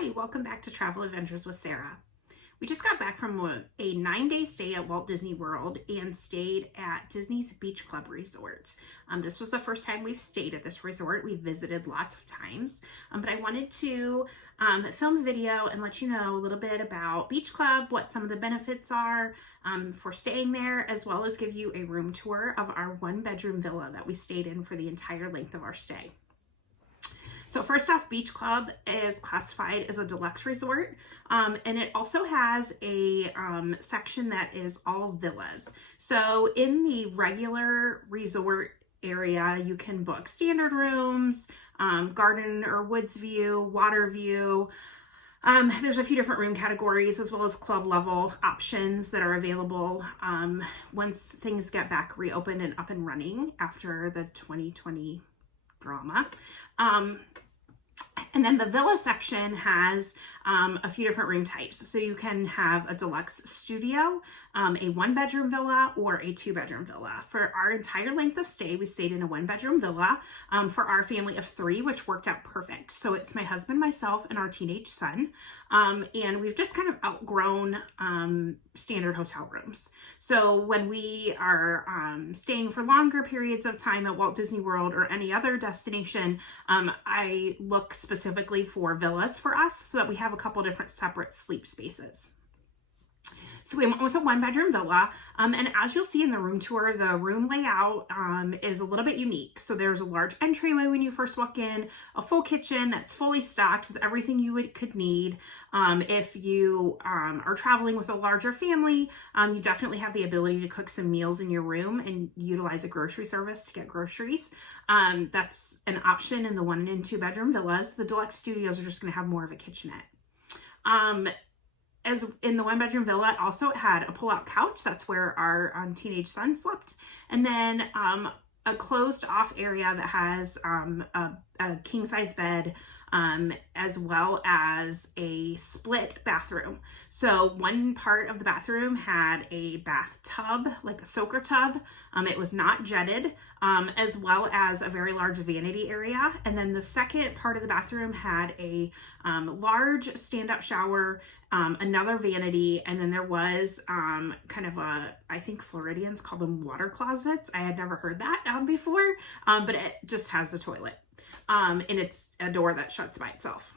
Hi, welcome back to Travel Adventures with Sarah. We just got back from a 9-day stay at Walt Disney World and stayed at Disney's Beach Club Resort. This was the first time we've stayed at this resort. We've visited lots of times, but I wanted to film a video and let you know a little bit about Beach Club, what some of the benefits are for staying there, as well as give you a room tour of our 1-bedroom villa that we stayed in for the entire length of our stay. So first off, Beach Club is classified as a deluxe resort, and it also has a section that is all villas. So in the regular resort area, you can book standard rooms, garden or woods view, water view. There's a few different room categories as well as club level options that are available once things get back reopened and up and running after the 2020 drama. And then the villa section has a few different room types. So you can have a deluxe studio, a 1-bedroom villa, or a 2-bedroom villa. For our entire length of stay, we stayed in a 1-bedroom villa for our family of 3, which worked out perfect. So it's my husband, myself, and our teenage son. And we've just kind of outgrown standard hotel rooms. So when we are staying for longer periods of time at Walt Disney World or any other destination, I look specifically for villas for us so that we have a couple different separate sleep spaces. So we went with a 1-bedroom villa, and as you'll see in the room tour, the room layout is a little bit unique. So there's a large entryway when you first walk in, a full kitchen that's fully stocked with everything you could need. If you are traveling with a larger family, you definitely have the ability to cook some meals in your room and utilize a grocery service to get groceries. That's an option in the 1 and 2-bedroom villas. The deluxe studios are just going to have more of a kitchenette. As in the 1-bedroom villa, also it had a pull-out couch. That's where our teenage son slept. And then a closed off area that has a king-size bed, as well as a split bathroom. So one part of the bathroom had a bathtub, like a soaker tub. It was not jetted, as well as a very large vanity area. And then the second part of the bathroom had a large stand-up shower, another vanity, and then there was kind of I think Floridians call them water closets. I had never heard that before, but it just has the toilet. And it's a door that shuts by itself.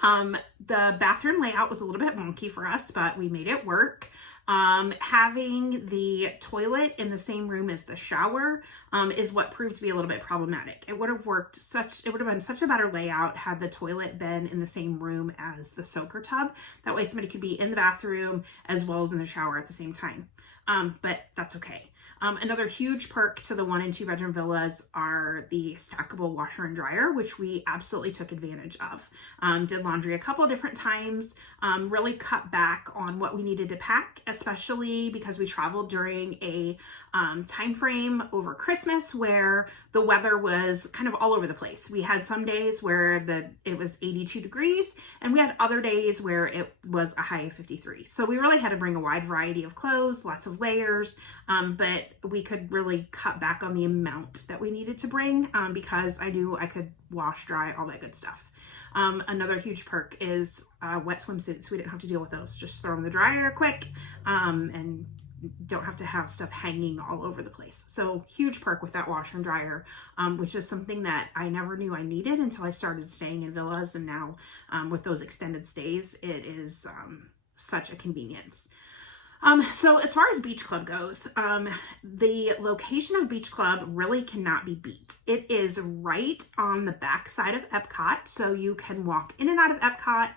The bathroom layout was a little bit wonky for us, but we made it work. Having the toilet in the same room as the shower is what proved to be a little bit problematic. It would have been such a better layout had the toilet been in the same room as the soaker tub. That way somebody could be in the bathroom as well as in the shower at the same time. But that's okay. Another huge perk to the 1 and 2-bedroom villas are the stackable washer and dryer, which we absolutely took advantage of. Did laundry a couple different times, really cut back on what we needed to pack, especially because we traveled during a time frame over Christmas where the weather was kind of all over the place. We had some days where it was 82 degrees, and we had other days where it was a high of 53. So we really had to bring a wide variety of clothes, lots of layers, but we could really cut back on the amount that we needed to bring because I knew I could wash, dry, all that good stuff. Another huge perk is wet swimsuits. We didn't have to deal with those. Just throw them in the dryer quick and don't have to have stuff hanging all over the place. So huge perk with that washer and dryer, which is something that I never knew I needed until I started staying in villas. And now with those extended stays, it is such a convenience. So as far as Beach Club goes, the location of Beach Club really cannot be beat. It is right on the back side of Epcot, so you can walk in and out of Epcot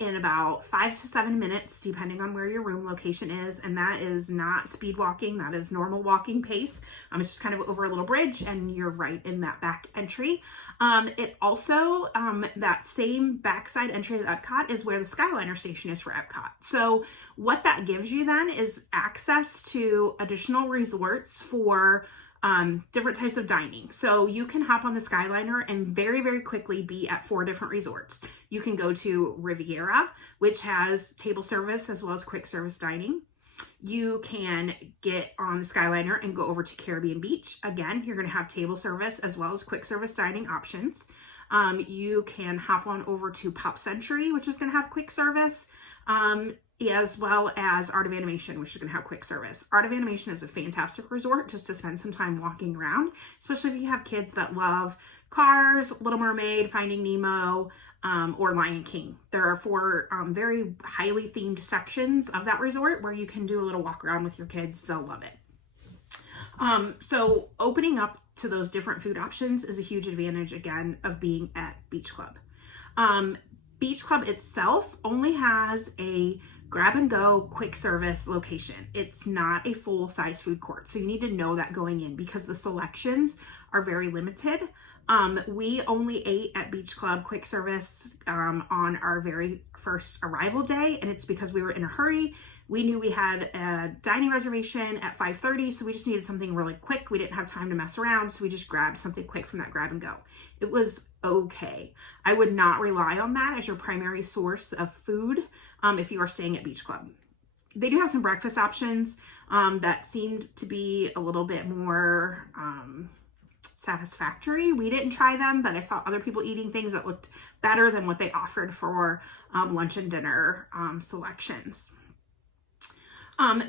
in about 5 to 7 minutes, depending on where your room location is. And that is not speed walking, that is normal walking pace. It's just kind of over a little bridge and you're right in that back entry. It also, that same backside entry of Epcot is where the Skyliner station is for Epcot. So what that gives you then is access to additional resorts for different types of dining. So you can hop on the Skyliner and very, very quickly be at 4 different resorts. You can go to Riviera, which has table service as well as quick service dining. You can get on the Skyliner and go over to Caribbean Beach. Again, you're going to have table service as well as quick service dining options. You can hop on over to Pop Century, which is going to have quick service, as well as Art of Animation, which is going to have quick service. Art of Animation is a fantastic resort just to spend some time walking around, especially if you have kids that love Cars, Little Mermaid, Finding Nemo, or Lion King. There are 4 very highly themed sections of that resort where you can do a little walk around with your kids. They'll love it. So opening up to those different food options is a huge advantage, again, of being at Beach Club. Beach Club itself only has a grab and go quick service location. It's not a full size food court. So you need to know that going in because the selections are very limited. We only ate at Beach Club quick service on our very first arrival day, and it's because we were in a hurry. We knew we had a dining reservation at 5:30, so we just needed something really quick. We didn't have time to mess around, so we just grabbed something quick from that grab and go. It was okay. I would not rely on that as your primary source of food if you are staying at Beach Club. They do have some breakfast options that seemed to be a little bit more satisfactory. We didn't try them, but I saw other people eating things that looked better than what they offered for lunch and dinner selections.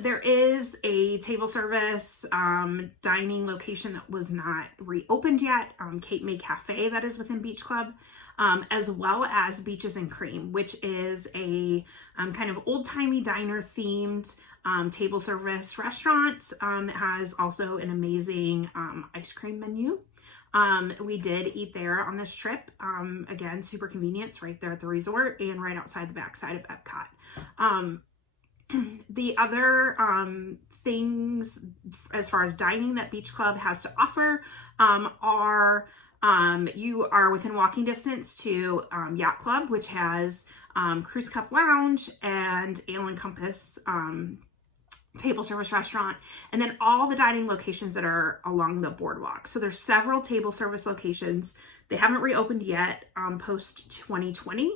There is a table service dining location that was not reopened yet, Cape May Cafe, that is within Beach Club, as well as Beaches and Cream, which is a kind of old-timey diner themed table service restaurant that has also an amazing ice cream menu. We did eat there on this trip. Again, super convenient. It's right there at the resort and right outside the backside of Epcot. The other things as far as dining that Beach Club has to offer are you are within walking distance to Yacht Club, which has Cruise Cup Lounge and Ale and Compass table service restaurant, and then all the dining locations that are along the boardwalk. So there's several table service locations. They haven't reopened yet post 2020.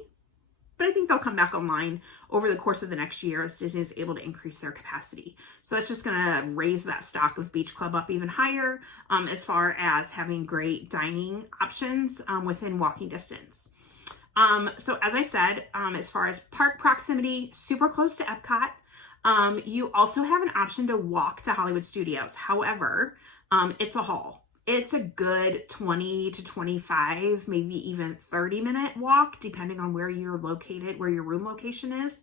But I think they'll come back online over the course of the next year as Disney is able to increase their capacity. So that's just going to raise that stock of Beach Club up even higher as far as having great dining options within walking distance. So as I said, as far as park proximity, super close to Epcot. You also have an option to walk to Hollywood Studios. However, it's a haul. It's a good 20 to 25, maybe even 30-minute walk, depending on where you're located, where your room location is.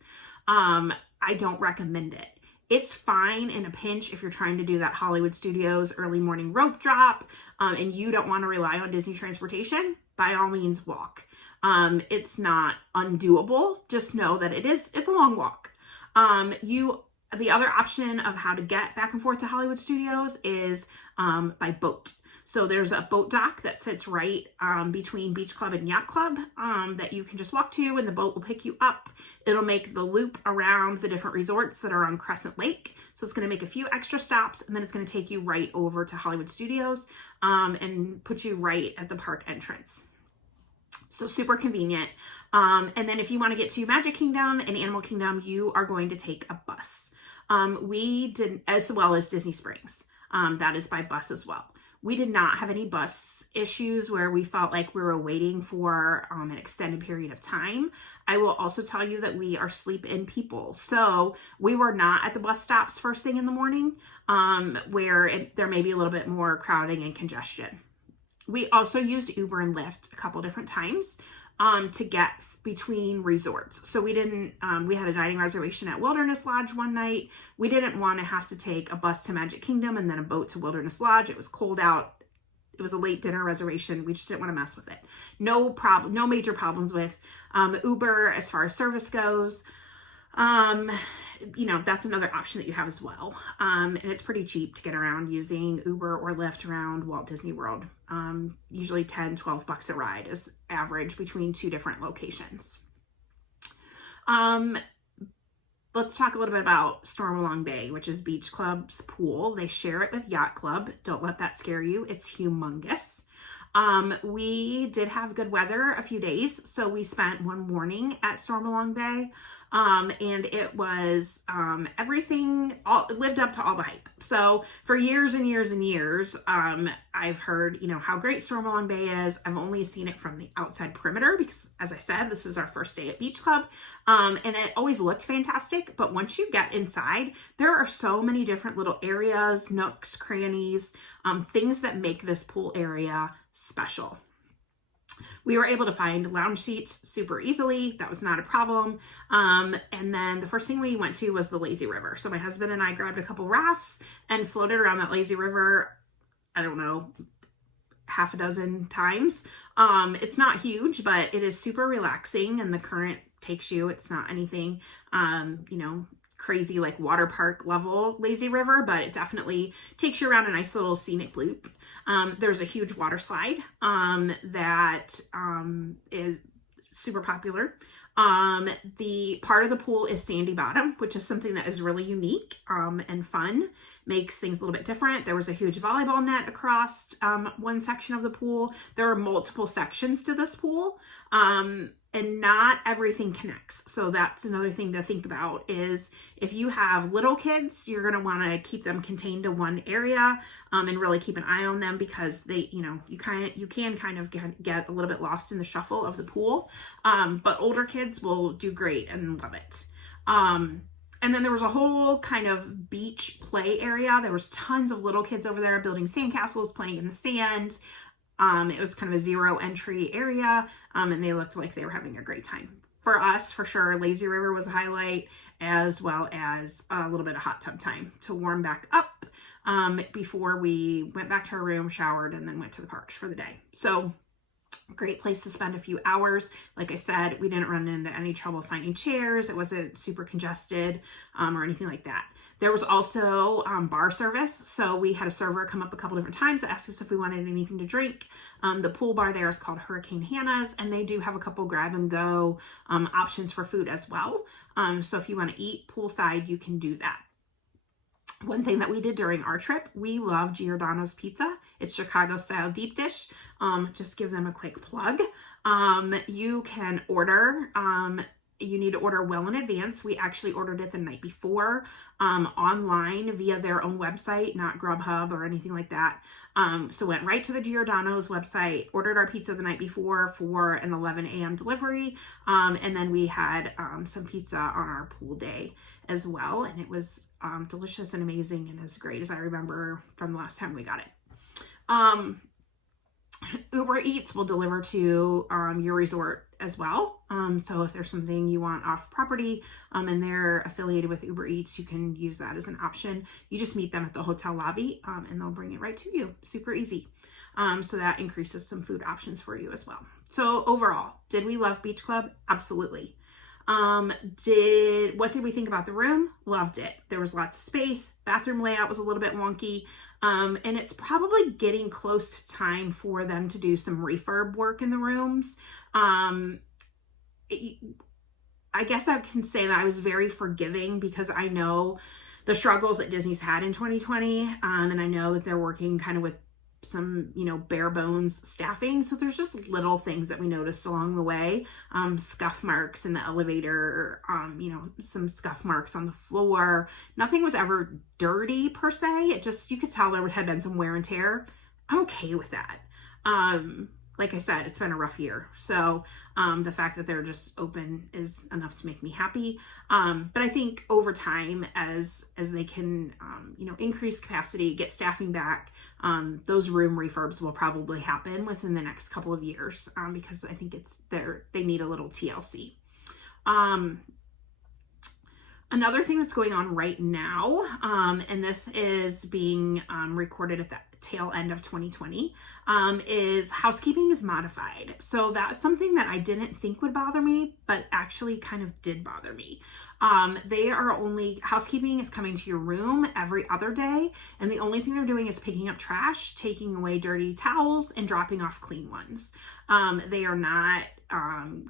I don't recommend it. It's fine in a pinch if you're trying to do that Hollywood Studios early morning rope drop and you don't want to rely on Disney transportation. By all means, walk. It's not undoable. Just know that it's a long walk. The other option of how to get back and forth to Hollywood Studios is by boat. So there's a boat dock that sits right between Beach Club and Yacht Club that you can just walk to, and the boat will pick you up. It'll make the loop around the different resorts that are on Crescent Lake. So it's going to make a few extra stops, and then it's going to take you right over to Hollywood Studios and put you right at the park entrance. So super convenient. And then if you want to get to Magic Kingdom and Animal Kingdom, you are going to take a bus. We did, as well as Disney Springs. That is by bus as well. We did not have any bus issues where we felt like we were waiting for an extended period of time. I will also tell you that we are sleep-in people. So we were not at the bus stops first thing in the morning where there may be a little bit more crowding and congestion. We also used Uber and Lyft a couple different times to get between resorts. So we had a dining reservation at Wilderness Lodge one night. We didn't want to have to take a bus to Magic Kingdom and then a boat to Wilderness Lodge. It was cold out. It was a late dinner reservation. We just didn't want to mess with it. No major problems with Uber as far as service goes. That's another option that you have as well. And it's pretty cheap to get around using Uber or Lyft around Walt Disney World. Usually $10-12 a ride is average between two different locations. Let's talk a little bit about Stormalong Bay, which is Beach Club's pool. They share it with Yacht Club. Don't let that scare you. It's humongous. We did have good weather a few days, so we spent one morning at Stormalong Bay. And it was, everything lived up to all the hype. So for years and years and years, I've heard, how great Stormalong Bay is. I've only seen it from the outside perimeter because, as I said, this is our first day at Beach Club. And it always looked fantastic. But once you get inside, there are so many different little areas, nooks, crannies, things that make this pool area special. We were able to find lounge seats super easily. That was not a problem. And then the first thing we went to was the lazy river. So my husband and I grabbed a couple rafts and floated around that lazy river, I don't know, half a dozen times. It's not huge, but it is super relaxing and the current takes you. It's not anything, crazy like water park level lazy river, but it definitely takes you around a nice little scenic loop. There's a huge water slide that is super popular. The part of the pool is sandy bottom, which is something that is really unique and fun, makes things a little bit different. There was a huge volleyball net across one section of the pool. There are multiple sections to this pool. And not everything connects. So that's another thing to think about is if you have little kids, you're going to want to keep them contained to one area and really keep an eye on them because they, you can kind of get a little bit lost in the shuffle of the pool. But older kids will do great and love it. And then there was a whole kind of beach play area. There was tons of little kids over there building sandcastles, playing in the sand. It was kind of a zero entry area, and they looked like they were having a great time. For us, for sure, Lazy River was a highlight, as well as a little bit of hot tub time to warm back up before we went back to our room, showered, and then went to the parks for the day. So great place to spend a few hours. Like I said, we didn't run into any trouble finding chairs. It wasn't super congested or anything like that. There was also bar service. So we had a server come up a couple different times to ask us if we wanted anything to drink. The pool bar there is called Hurricane Hannah's, and they do have a couple grab and go options for food as well. So if you want to eat poolside, you can do that. One thing that we did during our trip, we love Giordano's Pizza. It's Chicago style deep dish. Just give them a quick plug. You can order, you need to order well in advance. We actually ordered it the night before online via their own website, not Grubhub or anything like that. So went right to the Giordano's website, ordered our pizza the night before for an 11 a.m. delivery. And then we had some pizza on our pool day as well. And it was delicious and amazing and as great as I remember from the last time we got it. Uber Eats will deliver to your resort as well. So if there's something you want off property and they're affiliated with Uber Eats, you can use that as an option. You just meet them at the hotel lobby and they'll bring it right to you. Super easy. So that increases some food options for you as well. So overall, did we love Beach Club? Absolutely. What did we think about the room? Loved it. There was lots of space. Bathroom layout was a little bit wonky. And it's probably getting close to time for them to do some refurb work in the rooms. I guess I can say that I was very forgiving because I know the struggles that Disney's had in 2020. And I know that they're working kind of with some, bare bones staffing. So there's just little things that we noticed along the way. Scuff marks in the elevator, some scuff marks on the floor. Nothing was ever dirty per se. It just, you could tell there had been some wear and tear. I'm okay with that. Like I said, it's been a rough year. So the fact that they're just open is enough to make me happy. But I think over time, as they can, increase capacity, get staffing back, those room refurbs will probably happen within the next couple of years because I think they need a little TLC. Another thing that's going on right now, and this is being recorded at the tail end of 2020, is housekeeping is modified. So that's something that I didn't think would bother me, but actually kind of did bother me. Housekeeping is coming to your room every other day, and the only thing they're doing is picking up trash, taking away dirty towels, and dropping off clean ones. They are not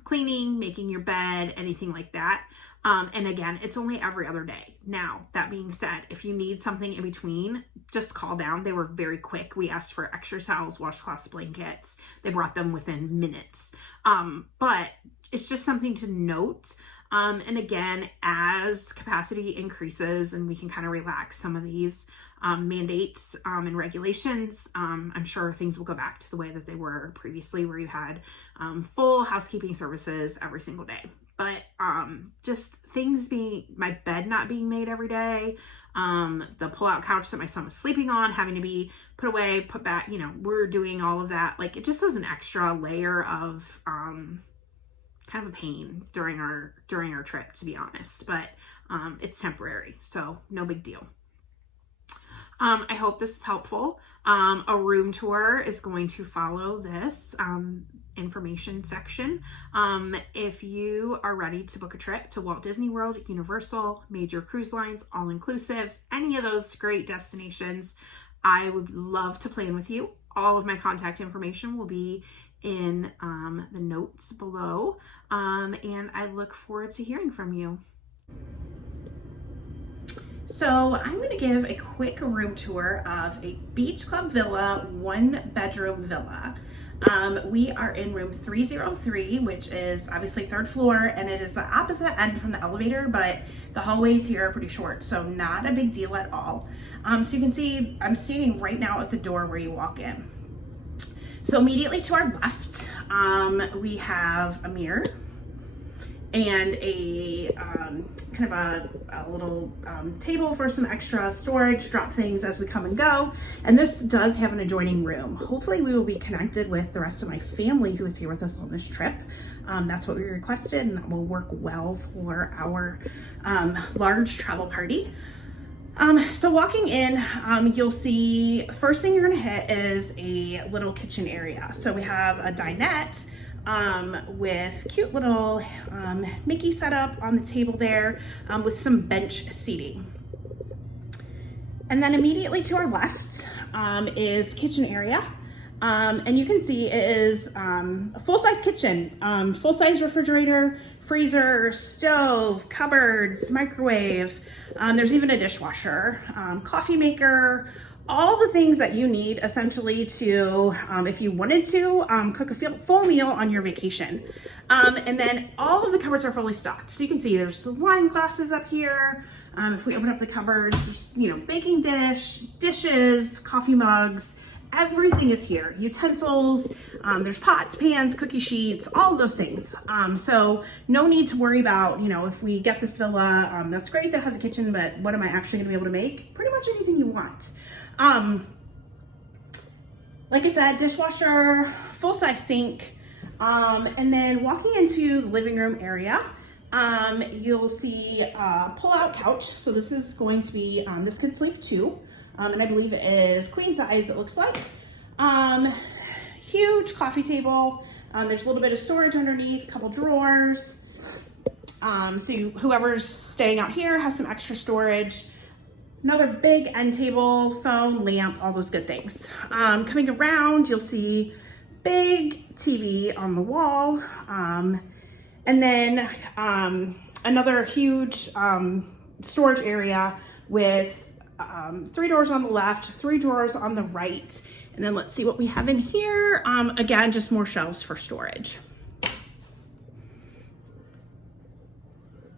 cleaning, making your bed, anything like that. And again, it's only every other day. Now, that being said, if you need something in between, just call down. They were very quick. We asked for extra towels, washcloths, blankets. They brought them within minutes. But it's just something to note. And again, as capacity increases and we can kind of relax some of these mandates and regulations, I'm sure things will go back to the way that they were previously, where you had full housekeeping services every single day. But just things my bed not being made every day, the pull-out couch that my son was sleeping on having to be put away, put back, we're doing all of that. Like, it just was an extra layer of kind of a pain during our trip, to be honest. But it's temporary, so no big deal. I hope this is helpful. A room tour is going to follow this information section. If you are ready to book a trip to Walt Disney World, Universal, major cruise lines, all-inclusives, any of those great destinations, I would love to plan with you. All of my contact information will be in the notes below, and I look forward to hearing from you. So I'm going to give a quick room tour of a beach club villa, 1-bedroom villa. We are in room 303, which is obviously 3rd floor, and it is the opposite end from the elevator, but the hallways here are pretty short, so not a big deal at all. So you can see I'm standing right now at the door where you walk in. So immediately to our left, we have a mirror and a kind of a little table for some extra storage, drop things as we come and go. And this does have an adjoining room. Hopefully we will be connected with the rest of my family who is here with us on this trip. That's what we requested, and that will work well for our large travel party. So walking in, you'll see, first thing you're gonna hit is a little kitchen area. So we have a dinette with cute little Mickey setup on the table there, with some bench seating. And then immediately to our left is kitchen area. And you can see it is a full-size kitchen, full-size refrigerator, freezer, stove, cupboards, microwave. There's even a dishwasher, coffee maker, all the things that you need essentially to, if you wanted to, cook a full meal on your vacation. And then all of the cupboards are fully stocked. So you can see there's some wine glasses up here. If we open up the cupboards, there's, baking dishes, coffee mugs, everything is here. Utensils, there's pots, pans, cookie sheets, all of those things. So no need to worry about, if we get this villa, that's great that has a kitchen, but what am I actually gonna be able to make? Pretty much anything you want. Like I said, dishwasher, full-size sink, and then walking into the living room area, you'll see a pull-out couch. So this is going to be, this could sleep 2. And I believe it is queen size, it looks like. Huge coffee table. There's a little bit of storage underneath, a couple drawers. So whoever's staying out here has some extra storage. Another big end table, phone, lamp, all those good things. Coming around, you'll see big TV on the wall. And then another huge storage area with 3 doors on the left, 3 drawers on the right. And then let's see what we have in here. Again, just more shelves for storage.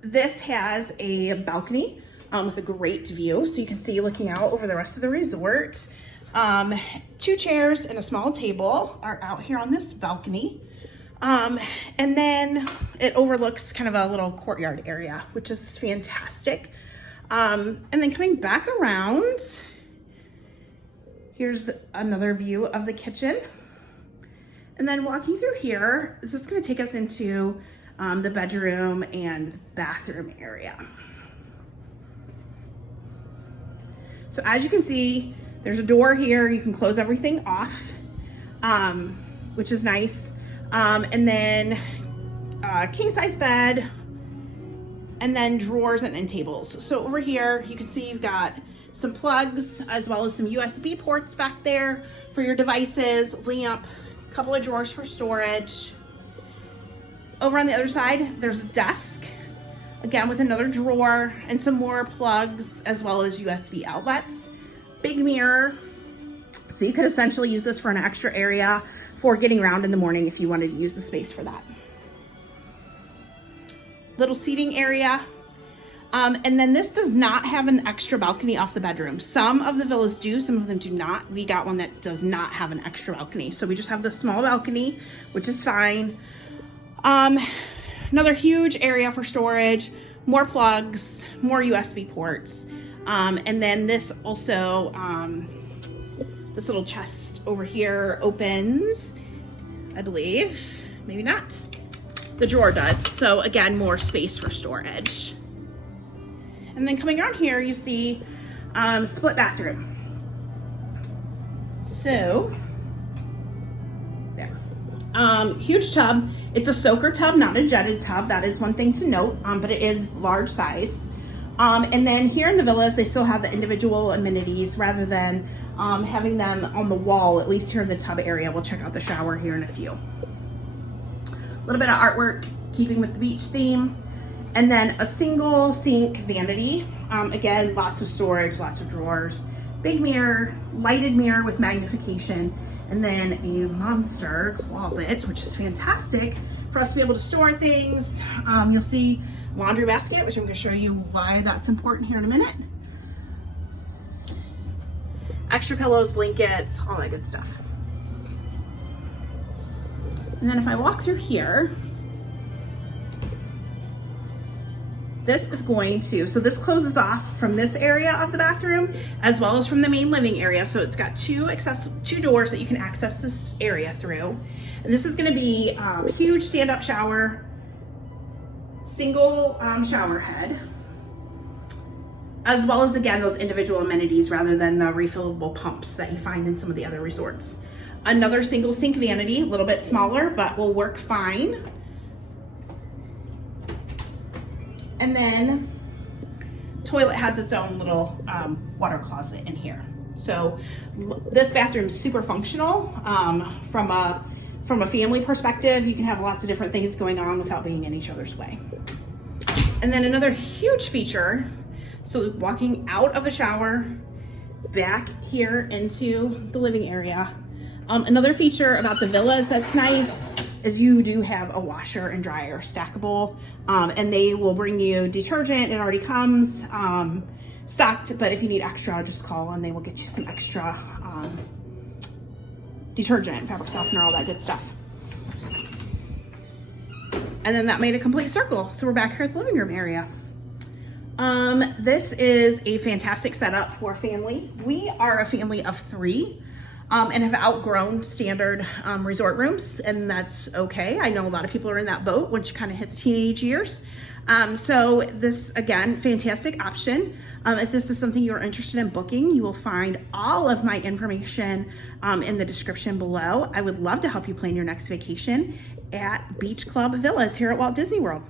This has a balcony with a great view. So you can see looking out over the rest of the resort. 2 chairs and a small table are out here on this balcony. And then it overlooks kind of a little courtyard area, which is fantastic. And then coming back around, here's another view of the kitchen. And then walking through here, this is going to take us into the bedroom and bathroom area. So as you can see, there's a door here. You can close everything off, which is nice. And then king size bed, and then drawers and end tables. So over here, you can see you've got some plugs as well as some USB ports back there for your devices, lamp, Couple of drawers for storage. Over on the other side, there's a desk, again with another drawer and some more plugs as well as USB outlets. Big mirror, so you could essentially use this for an extra area for getting around in the morning if you wanted to use the space for that. Little seating area. And then this does not have an extra balcony off the bedroom. Some of the villas do, some of them do not. We got one that does not have an extra balcony. So we just have the small balcony, which is fine. Another huge area for storage, more plugs, more USB ports. And then this also, this little chest over here opens, I believe, maybe not. The drawer does. So again, more space for storage. And then coming around here, you see split bathroom. So, there. Huge tub. It's a soaker tub, not a jetted tub. That is one thing to note, but it is large size. And then here in the villas, they still have the individual amenities rather than having them on the wall, at least here in the tub area. We'll check out the shower here in a few. A little bit of artwork, keeping with the beach theme. And then a single sink vanity. Again, lots of storage, lots of drawers. Big mirror, lighted mirror with magnification. And then a monster closet, which is fantastic for us to be able to store things. You'll see laundry basket, which I'm gonna show you why that's important here in a minute. Extra pillows, blankets, all that good stuff. And then if I walk through here, this is going to, so this closes off from this area of the bathroom as well as from the main living area. So it's got two doors that you can access this area through. And this is gonna be a huge stand-up shower, single shower head, as well as, again, those individual amenities rather than the refillable pumps that you find in some of the other resorts. Another single sink vanity, a little bit smaller, but will work fine. And then toilet has its own little water closet in here. So this bathroom is super functional. From a family perspective, you can have lots of different things going on without being in each other's way. And then another huge feature, so walking out of the shower, back here into the living area. Another feature about the villas that's nice is you do have a washer and dryer stackable, and they will bring you detergent. It already comes stocked, but if you need extra, just call and they will get you some extra detergent, fabric softener, all that good stuff. And then that made a complete circle. So we're back here at the living room area. This is a fantastic setup for a family. We are a family of 3. And have outgrown standard resort rooms, and that's okay. I know a lot of people are in that boat once you kind of hit the teenage years. So this, again, fantastic option. If this is something you're interested in booking, you will find all of my information in the description below. I would love to help you plan your next vacation at Beach Club Villas here at Walt Disney World.